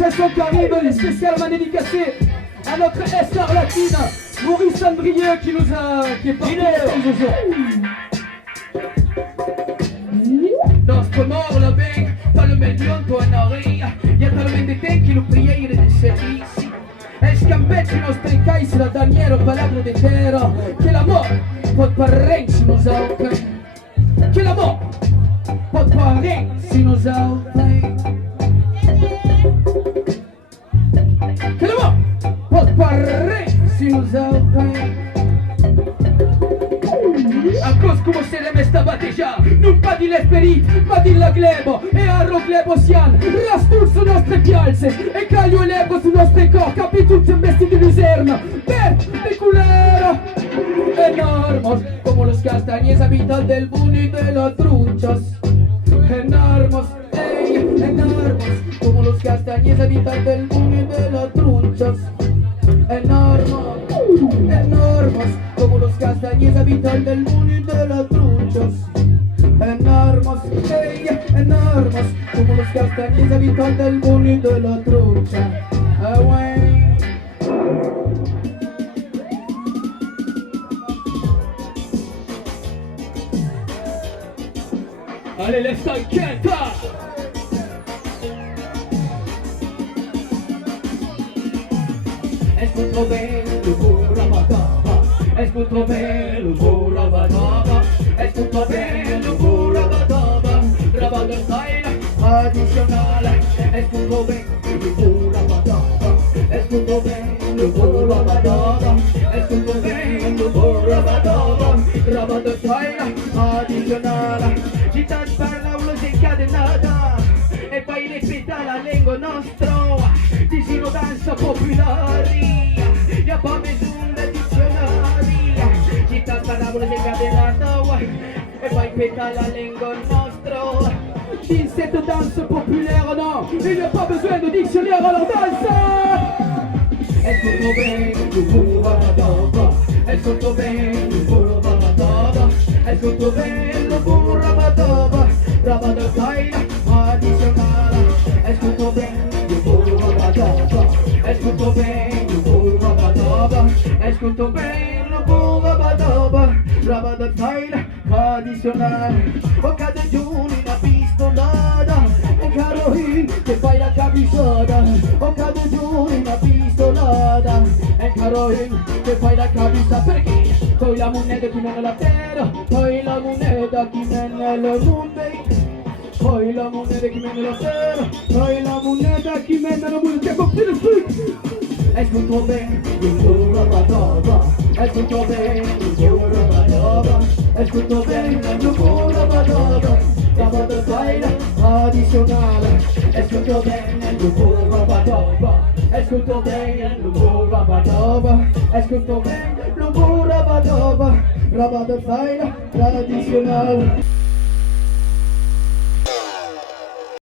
ce son qui arrive, les spécialement dédicacés à notre star latine, Maurice Andrieux qui est parti aujourd'hui. Nostro mort la ben, fa lo meglio tornare, y'a talmente tempo lo priere del servizio. E scambetti i nostri cais la Daniero, palabra de terra, che l'amore pot parere si nos autre, che l'amore pot parere si nos autre, che l'amore pot parere si nos autre. A cause come se le me stava déjà, non pas di l'esperit, ma di la glebo, e arro glebo sian, rastur su nostre pialze, e caglio e lego su nostre co, capi tutti vestiti di lucerna, de culero, enormos, como los castañes habitan del buni de los truchos, enormos, enormos, como los castañes habitan del buni de los truchos, enormos, enormos, como los castañes habitan del buni de los truchos, enormos, enormos, como los castañes habitan del buni de la trucha. Allez, laisse ta quête. Escucho bello pura batata, escucho bello pura batata, escucho bello pura batata, grabando el style adicional, escucho bello pura batata, escucho bello pura batata, escucho bello pura batata, grabando el style adicional. Città parla uno si incatenata e poi le peta la lingua nostra, di danza popolare. Ya pa nessun dizionario, città parabole si incatenata e poi peta la lingua nostra. In cette danse populaire, non, il n'y a pas besoin de dictionnaire à la danse. Escucho bello pura batata, escucho bello pura batata, escucho bello pura batata, grabando el style adicional, escucho bello pura batata, escucho bello pura batata, escucho bello pura batata, grabando el style adicional. O cada giorno una pistolata, e caro che fai la camisata, o cada giorno una pistolata, e caro che fai la camisa, perché poi la moneta chi me la terra, poi la moneta chi me la monte, poi la moneta chi me la terra, poi la moneta chi me la monte, escucho bello pura batata, escucho bello pura batata, escucho bello pura batata, grabando el style adicional, escucho bello pura batata, escucho bello pura batata, escucho bello pura batata, grabando el style tradicional.